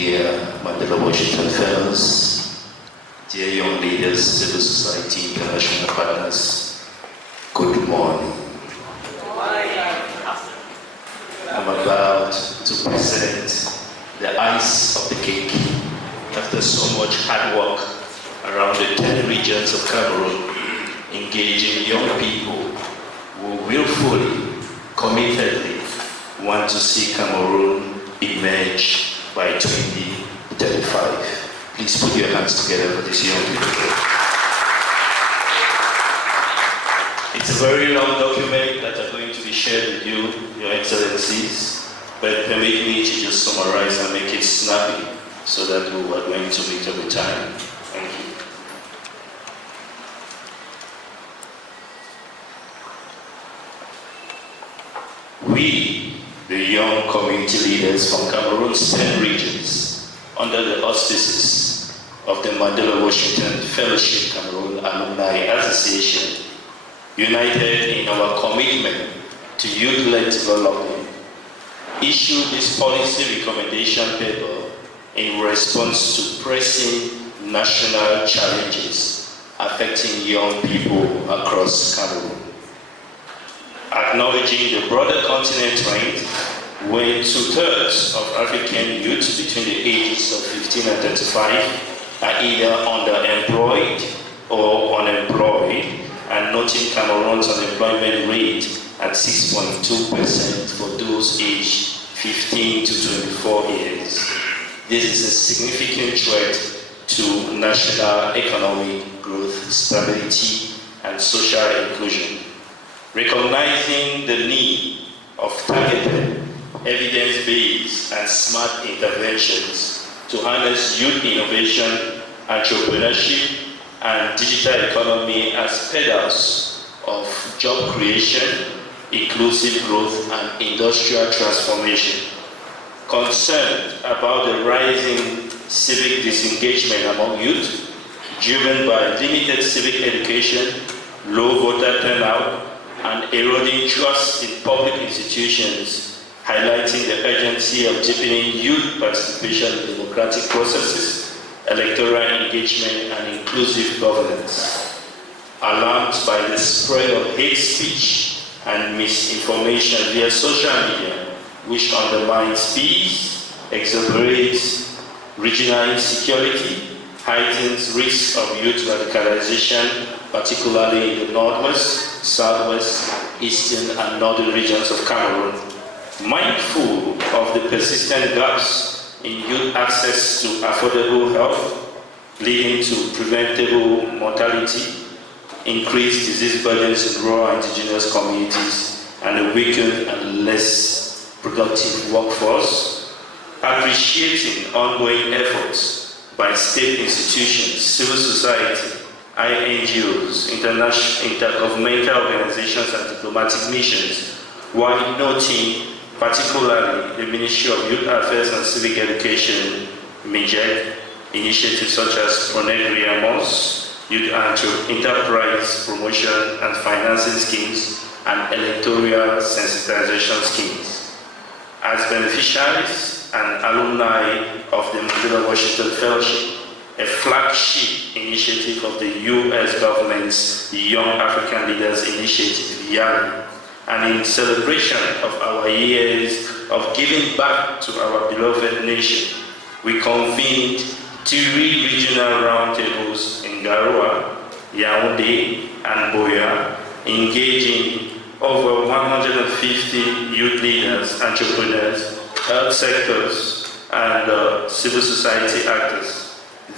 dear Mandela Washington Fellows, dear young leaders, civil society, international partners, good morning. I'm about to present the ice of the cake after so much hard work around the 10 regions of Cameroon, engaging young people who willfully, committedly want to see Cameroon emerge by 2035. Please put your hands together for these young people. It's a very long document that I'm going to be shared with you, Your Excellencies, but permit me to just summarize and make it snappy so that we are going to meet every time. Thank you. We, the young community leaders from Cameroon's 10 regions, under the auspices of the Mandela Washington Fellowship Cameroon Alumni Association, united in our commitment to youth-led development, issued this policy recommendation paper in response to pressing national challenges affecting young people across Cameroon. Acknowledging the broader continent trend, where 2/3 of African youth between the ages of 15 and 35 are either underemployed or unemployed, and noting Cameroon's unemployment rate at 6.2% for those aged 15 to 24 years. This is a significant threat to national economic growth, stability, and social inclusion. Recognizing the need of targeted, evidence-based, and smart interventions to harness youth innovation, entrepreneurship, and digital economy as pillars of job creation, inclusive growth, and industrial transformation. Concerned about the rising civic disengagement among youth, driven by limited civic education, low voter turnout, and eroding trust in public institutions, highlighting the urgency of deepening youth participation in democratic processes, electoral engagement, and inclusive governance. Alarmed by the spread of hate speech and misinformation via social media, which undermines peace, exacerbates regional insecurity, heightens risk of youth radicalization, particularly in the northwest, southwest, eastern, and northern regions of Cameroon. Mindful of the persistent gaps in youth access to affordable health, leading to preventable mortality, increased disease burdens in rural indigenous communities, and a weakened and less productive workforce, appreciating ongoing efforts by state institutions, civil society, INGOs, intergovernmental organizations, and diplomatic missions, while noting particularly the Ministry of Youth Affairs and Civic Education, MIJEC, initiatives such as Pronegriamos, Youth Enterprise Promotion and Financing Schemes, and Electoral Sensitization Schemes. As beneficiaries and alumni of the Mandela Washington Fellowship, a flagship initiative of the U.S. government's Young African Leaders Initiative, YALI, and in celebration of our years of giving back to our beloved nation, we convened 3 regional roundtables in Garoua, Yaoundé, and Boya, engaging over 150 youth leaders, entrepreneurs, health sectors, and civil society actors.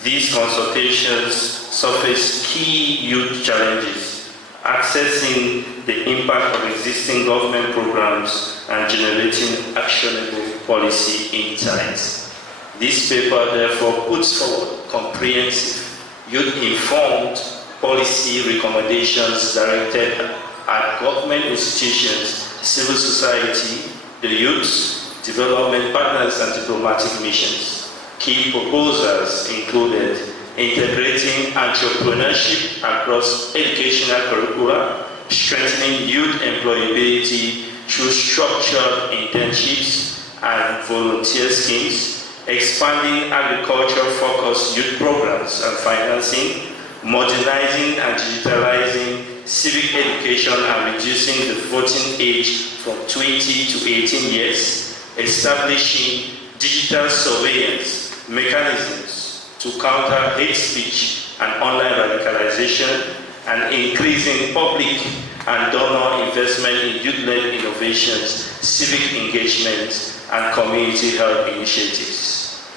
These consultations surface key youth challenges, accessing the impact of existing government programs and generating actionable policy insights. This paper therefore puts forward comprehensive, youth-informed policy recommendations directed at government institutions, civil society, the youth, development partners, and diplomatic missions. Key proposals included integrating entrepreneurship across educational curricula, strengthening youth employability through structured internships and volunteer schemes, expanding agriculture-focused youth programs and financing, modernizing and digitalizing civic education and reducing the voting age from 20 to 18 years, establishing digital surveillance mechanisms to counter hate speech and online radicalization, and increasing public and donor investment in youth-led innovations, civic engagement, and community health initiatives.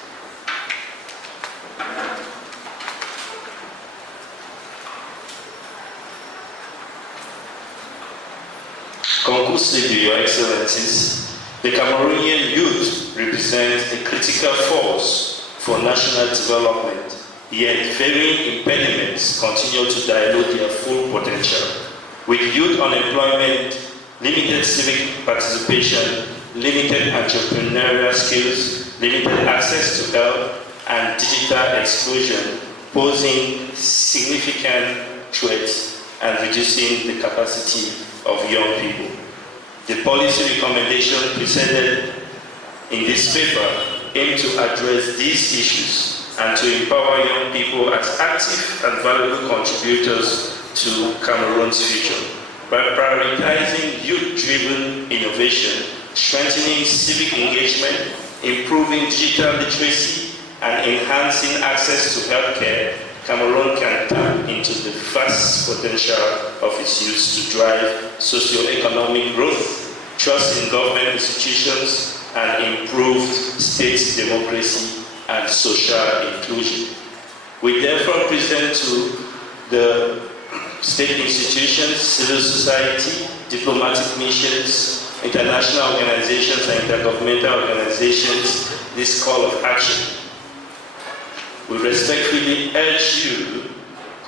Conclusively, Your Excellencies, the Cameroonian youth represent a critical force for national development, yet varying impediments continue to dilute their full potential. With youth unemployment, limited civic participation, limited entrepreneurial skills, limited access to health, and digital exclusion posing significant threats and reducing the capacity of young people. The policy recommendation presented in this paper aim to address these issues and to empower young people as active and valuable contributors to Cameroon's future by prioritizing youth-driven innovation, strengthening civic engagement, improving digital literacy, and enhancing access to healthcare. Cameroon can tap into the vast potential of its youth to drive socio-economic growth, trust in government institutions, and improved state democracy and social inclusion. We therefore present to the state institutions, civil society, diplomatic missions, international organizations, and intergovernmental organizations this call of action. We respectfully urge you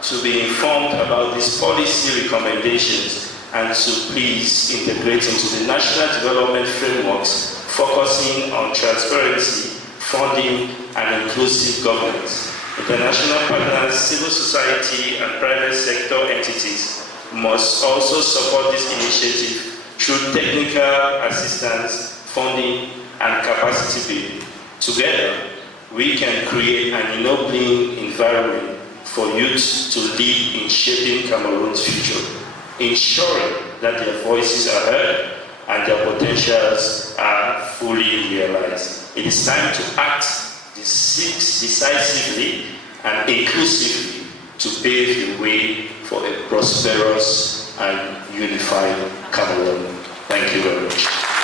to be informed about these policy recommendations and to please integrate into the national development frameworks focusing on transparency, funding, and inclusive governance. International partners, civil society, and private sector entities must also support this initiative through technical assistance, funding, and capacity building. Together, we can create an enabling environment for youth to lead in shaping Cameroon's future, ensuring that their voices are heard and their potentials are fully realized. It is time to act decisively and inclusively to pave the way for a prosperous and unified Cameroon. Thank you very much.